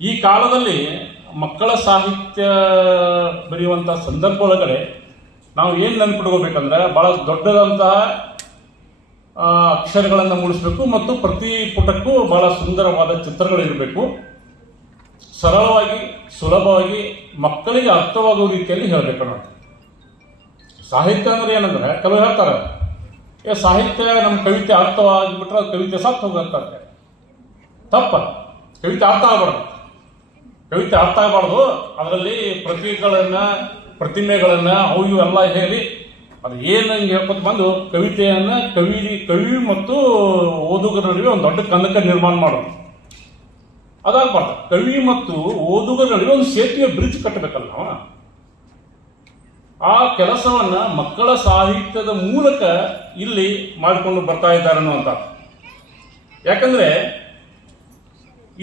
ಈ ಕಾಲದಲ್ಲಿ ಮಕ್ಕಳ ಸಾಹಿತ್ಯ ಬರೆಯುವಂಥ ಸಂದರ್ಭ ಒಳಗಡೆ ನಾವು ಏನು ನೆನಪಿಟ್ಕೋಬೇಕಂದ್ರೆ ಭಾಳ ದೊಡ್ಡದಂತಹ ಅಕ್ಷರಗಳನ್ನು ಮೂಡಿಸಬೇಕು ಮತ್ತು ಪ್ರತಿ ಪುಟಕ್ಕೂ ಬಹಳ ಸುಂದರವಾದ ಚಿತ್ರಗಳಿರಬೇಕು. ಸರಳವಾಗಿ ಸುಲಭವಾಗಿ ಮಕ್ಕಳಿಗೆ ಅರ್ಥವಾಗುವ ರೀತಿಯಲ್ಲಿ ಹೇಳಬೇಕು ನಾವು. ಸಾಹಿತ್ಯ ಅಂದ್ರೆ ಏನಂದ್ರೆ ಕೆಲವು ಹೇಳ್ತಾರೆ ಸಾಹಿತ್ಯ ನಮ್ಮ ಕವಿತೆ ಅರ್ಥವಾಗಿಬಿಟ್ರೆ ಕವಿತೆ ಸತ್ತು ಹೋಗುತ್ತೆ. ತಪ್ಪ. ಕವಿತೆ ಅರ್ಥ ಆಗಬಾರ್ದು. ಕವಿತೆ ಅರ್ಥ ಆಗಬಾರ್ದು. ಅದರಲ್ಲಿ ಪ್ರತಿಮೆಗಳನ್ನ ಅವು ಎಲ್ಲ ಹೇಳಿ ಅದು ಏನು ಹೇಳ್ಕೊತ ಬಂದು ಕವಿತೆಯನ್ನ ಕವಿ ಮತ್ತು ಓದುಗರ ನಡುವೆ ಒಂದು ದೊಡ್ಡ ಕಂದಕ ನಿರ್ಮಾಣ ಮಾಡೋದು ಅದಾಗಬಾರ್ದು. ಕವಿ ಮತ್ತು ಓದುಗರ ನಡುವೆ ಒಂದು ಸೇತುವೆ ಬ್ರಿಡ್ಜ್ ಕಟ್ಟಬೇಕಲ್ಲ ನಾವು. ಆ ಕೆಲಸವನ್ನ ಮಕ್ಕಳ ಸಾಹಿತ್ಯದ ಮೂಲಕ ಇಲ್ಲಿ ಮಾಡಿಕೊಂಡು ಬರ್ತಾ ಇದ್ದಾರೆ ಅನ್ನುವಂಥ. ಯಾಕಂದ್ರೆ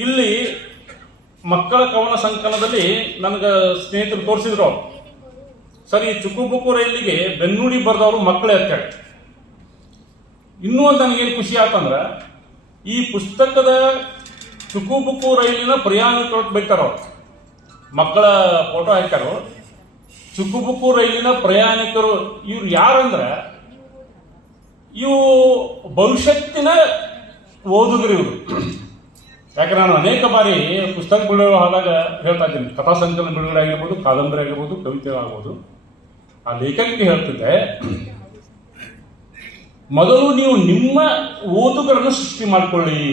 ಇಲ್ಲಿ ಮಕ್ಕಳ ಕವನ ಸಂಕಲನದಲ್ಲಿ ನನಗೆ ಸ್ನೇಹಿತರು ತೋರಿಸಿದ್ರು, ಸರಿ ಚುಕ್ಕುಬುಕ್ಕು ರೈಲಿಗೆ ಬೆನ್ನುಡಿ ಬರೆದವರು ಮಕ್ಕಳೇ ಅಂತ ಹೇಳಿ. ಇನ್ನೂ ಒಂದು ನನಗೇನು ಖುಷಿ ಆತಂದ್ರೆ ಈ ಪುಸ್ತಕದ ಚುಕ್ಕುಬುಕ್ಕು ರೈಲಿನ ಪ್ರಯಾಣಿಕರು ಬೈತಾರೋ ಮಕ್ಕಳ ಫೋಟೋ ಹಾಕ್ಯಾರೋ. ಚುಕ್ಕುಬುಕ್ಕು ರೈಲಿನ ಪ್ರಯಾಣಿಕರು ಇವ್ರು ಯಾರಂದ್ರೆ ಇವು ಭವಿಷ್ಯತ್ತಿನ ಓದುಗರು ಇವರು. ಯಾಕಂದ್ರೆ ನಾನು ಅನೇಕ ಬಾರಿ ಪುಸ್ತಕ ಬಿಡುಗಡೆ ಆದಾಗ ಹೇಳ್ತಾ ಇದ್ದೀನಿ, ಕಥಾ ಸಂಕಲನ ಬಿಡುಗಡೆ ಆಗಿರ್ಬೋದು, ಕಾದಂಬರಿ ಆಗಿರ್ಬೋದು, ಕವಿತೆ ಆಗ್ಬೋದು, ಆ ಲೇಖಕರಿಗೆ ಹೇಳ್ತಿದ್ದೆ, ಮೊದಲು ನೀವು ನಿಮ್ಮ ಓದುಗರನ್ನು ಸೃಷ್ಟಿ ಮಾಡಿಕೊಳ್ಳಿ.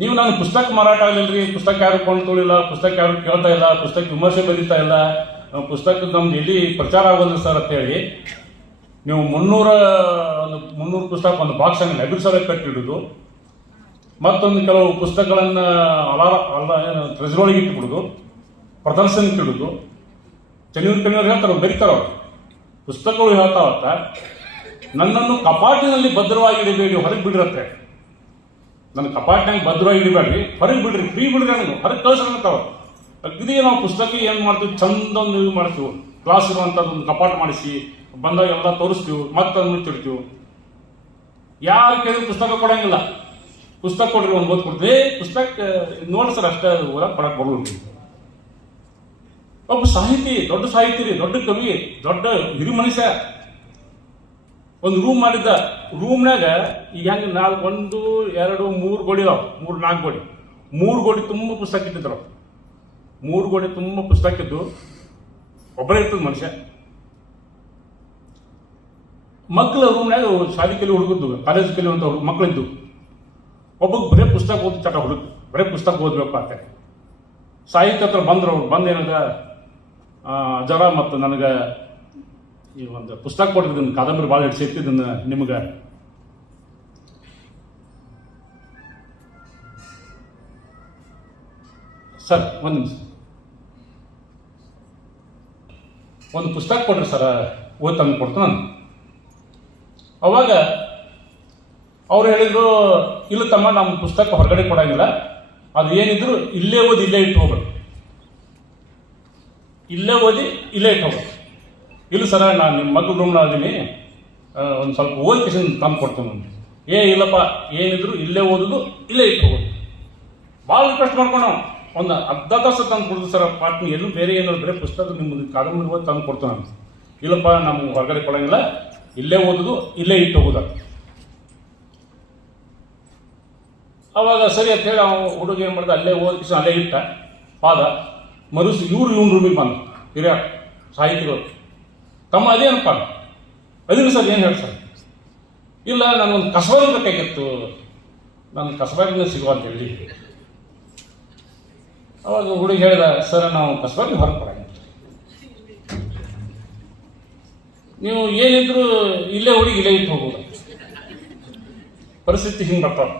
ನೀವು ನಾನು ಪುಸ್ತಕ ಮಾರಾಟ ಆಗಲಿಲ್ಲರಿ, ಪುಸ್ತಕ ಯಾರು ಕೊಂಡ್ಕೊಳ್ಳಿಲ್ಲ, ಪುಸ್ತಕ ಯಾರು ಕೇಳ್ತಾ ಇಲ್ಲ, ಪುಸ್ತಕ ವಿಮರ್ಶೆ ಬರೀತಾ ಇಲ್ಲ, ಪುಸ್ತಕ ನಮ್ದು ಎಲ್ಲಿ ಪ್ರಚಾರ ಆಗೋದಿಲ್ಲ ಸರ್ ಅಂತೇಳಿ ನೀವು 300 ಪುಸ್ತಕ ಒಂದು ಬಾಕ್ಸ್ ಅನ್ನು ಲೈಬ್ರರಿ ಕಟ್ಟಿಡುದು, ಮತ್ತೊಂದು ಕೆಲವು ಪುಸ್ತಕಗಳನ್ನ ಟ್ರೆಜರೊಳಗೆ ಇಟ್ಟುಬಿಡುದು, ಪ್ರದರ್ಶನಕ್ಕೆ ಇಡುದು. ಕಣಿಯವ್ರು ಹೇಳ್ತಾರ, ಬರೀತಾರ ಪುಸ್ತಕಗಳು ಹೇಳ್ತಾವತ್ತ ನನ್ನನ್ನು ಕಪಾಟಿನಲ್ಲಿ ಭದ್ರವಾಗಿ ಇಡಬೇಡಿ, ಹೊರಗೆ ಬಿಡಿರತ್ತೆ. ನನ್ನ ಕಪಾಟಿನಾಗ ಭದ್ರವಾಗಿ ಇಡಬೇಡ್ರಿ, ಹೊರಗೆ ಬಿಡ್ರಿ, ಫ್ರೀ ಬಿಡ್ರಿ, ನನಗೆ ಹೊರಗೆ ಕಳ್ಸ್ರಂತಾವ. ಅಗದಿ ನಾವು ಪುಸ್ತಕ ಏನು ಮಾಡ್ತೀವಿ, ಚಂದ ಒಂದು ಇದು ಮಾಡ್ತೀವಿ, ಕ್ಲಾಸ್ ಇರುವಂಥದ್ದೊಂದು ಕಪಾಟ್ ಮಾಡಿಸಿ ಬಂದಾಗ ಎಲ್ಲ ತೋರಿಸ್ತೀವಿ, ಮತ್ತೊಂದು ಮುಚ್ಚಿಡ್ತೀವಿ. ಯಾರು ಕೇಳಿದ್ರು ಪುಸ್ತಕ ಕೊಡಂಗಿಲ್ಲ. ಪುಸ್ತಕ ಕೊಡ್ರಿ, ಒಂದು ಓದ್ ಕೊಡ್ತೀವಿ, ಪುಸ್ತಕ ನೋಡಿ ಸರ್ ಅಷ್ಟೇ ಓದಕ್ಕೆ ಕೊಡಕ್ಕೆ ಬರೋದು. ಒಬ್ಬ ಸಾಹಿತಿ, ದೊಡ್ಡ ಸಾಹಿತಿ ರೀ, ದೊಡ್ಡ ಕವಿ, ದೊಡ್ಡ ಹಿರಿ ಮನುಷ್ಯ ಒಂದು ರೂಮ್ ಮಾಡಿದ್ದ. ರೂಮ್ನಾಗ ಈಗ ಹೆಂಗೆ 1, 2, 3 ಗೋಡಿ ಅದಾವ, 3-4 ಗೋಡಿ, 3 ಗೋಡಿ ತುಂಬ ಪುಸ್ತಕ ಇಟ್ಟಿದ್ರು. 3 ಗೋಡಿ ತುಂಬ ಪುಸ್ತಕ ಇದ್ದು ಒಬ್ಬರೇ ಇರ್ತದ ಮನುಷ್ಯ. ಮಕ್ಕಳ ರೂಮ್ನಾಗ ಶಾಲೆ ಕಲಿ ಹುಡುಗದ್ದು, ಕಾಲೇಜ್ ಕಲಿಯುವಂಥ ಮಕ್ಕಳಿದ್ದು. ಒಬ್ಬಗೆ ಬರೇ ಪುಸ್ತಕ ಓದಿ ಚಟ ಹುಡುಗ, ಬರೇ ಪುಸ್ತಕ ಓದಬೇಕು ಅಂತ. ಸಾಹಿತ್ಯ ಹತ್ರ ಬಂದ್ರು, ಅವ್ರು ಬಂದೇನದ ಜರ ಮತ್ತು ನನಗೆ ಈ ಒಂದು ಪುಸ್ತಕ ಕೊಟ್ಟಿದ್ದೀನಿ, ಕಾದಂಬರಿ ಭಾಳ ಹಿಡಿಸಿಟ್ಟಿದ್ದನ್ನು ನಿಮ್ಗೆ. ಸರ್ ಒಂದು ನಿಮಿಷ, ಒಂದು ಪುಸ್ತಕ ಕೊಡ್ರಿ ಸರ್, ಓದಿ ತಂದು ಕೊಡ್ತು ನಾನು. ಅವಾಗ ಅವ್ರು ಹೇಳಿದ್ರು, ಇಲ್ಲ ತಮ್ಮ, ನಮ್ಮ ಪುಸ್ತಕ ಹೊರಗಡೆ ಕೊಡಂಗಿಲ್ಲ, ಅದು ಏನಿದ್ರು ಇಲ್ಲೇ ಓದಿ ಇಲ್ಲೇ ಇಟ್ಟು ಹೋಗ್ಬೇಕು, ಇಲ್ಲೇ ಓದಿ ಇಲ್ಲೇ ಇಟ್ಟು ಹೋಗ್ಬೇಕು. ಇಲ್ಲ ಸರ, ನಾನು ನಿಮ್ಮ ಮಗನ ರೂಮ್ನ ಅದೀನಿ, ಒಂದು ಸ್ವಲ್ಪ ಓದಿ ಕಿಶನ್ ತಂದು ಕೊಡ್ತೀನಿ. ಇಲ್ಲಪ್ಪ, ಏನಿದ್ರು ಇಲ್ಲೇ ಓದೋದು ಇಲ್ಲೇ ಇಟ್ಟು ಹೋಗೋದು. ಭಾಳ ರಿಕ್ವೆಸ್ಟ್ ಮಾಡ್ಕೊಂಡು ನಾವು ಒಂದು ಅರ್ಧ ತಾಸು ತಂದು ಕೊಡ್ದು ಸರ್, ಪಾಟ್ನಿ ಎಲ್ಲೂ ಬೇರೆ ಏನಾದ್ರು ಬೇರೆ ಪುಸ್ತಕ ನಿಮ್ಗೆ ಕಾದಂಬರಿ ಓದಿ ತಂದು ಕೊಡ್ತಾನೆ ಅಂತ. ಇಲ್ಲಪ್ಪ, ನಮ್ಗೆ ಹೊರಗಡೆ ಕೊಡಂಗಿಲ್ಲ, ಇಲ್ಲೇ ಓದೋದು ಇಲ್ಲೇ ಇಟ್ಟು ಹೋಗೋದು. ಅವಾಗ ಸರಿ ಅಂತ ಹೇಳಿ ಅವ್ನು ಹುಡುಗ ಏನು ಮಾಡ್ದ, ಅಲ್ಲೇ ಓದಿ ಅಲ್ಲೇ ಇಟ್ಟ ಪಾದ. ಇವನು ರೂಮಿಗೆ ಬಂದ ಹಿರಿಯ ಸಾಹಿತಿಗಳು, ತಮ್ಮ ಅದೇನಪ್ಪ, ಅದಿಲ್ಲ ಸರ್, ಏನು ಹೇಳಿ ಸರ್. ಇಲ್ಲ, ನನಗೊಂದು ಕಸಬಾಗಿ ಬೇಕಾಗಿತ್ತು, ನನ್ನ ಕಸಬಾಗಿನ ಸಿಗುವ ಅಂತ ಹೇಳಿ. ಅವಾಗ ಹುಡುಗ ಹೇಳಿದ, ಸರ್ ನಾವು ಕಸಬಾಗಿ ಹೊರಗೆ ಕೊಡಂಗಿಲ್ಲ, ನೀವು ಏನಿದ್ರು ಇಲ್ಲೇ ಹುಡುಗಿ ಇಲ್ಲೇ ಇಟ್ಟು ಹೋಗೋದು. ಪರಿಸ್ಥಿತಿ ಹಿಂಗೆ ಬರ್ತಾವ.